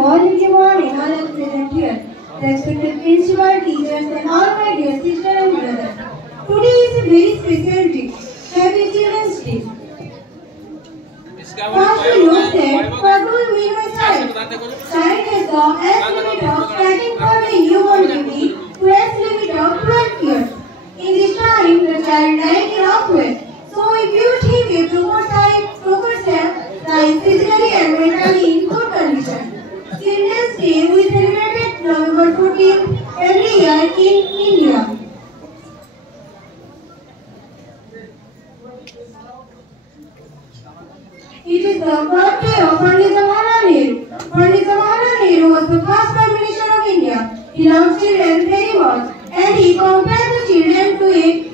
all in the morning, all are present here. Respected principal, teachers, and all my dear sisters and brothers. Today is a very special day. Happy Children's Day. First we looked at what do we mean by child? Child is the age limit of starting from a newborn baby to age limit of 12 years. In this time, the child died in halfway. So we viewed him a proper self, like physically and mentally in good condition. Children's Day we celebrated November 14 every year in India. It is the birthday of Pandit Jawaharlal Nehru. Pandit Jawaharlal Nehru was the first Prime Minister of India. He loved children very much and he compared the children to a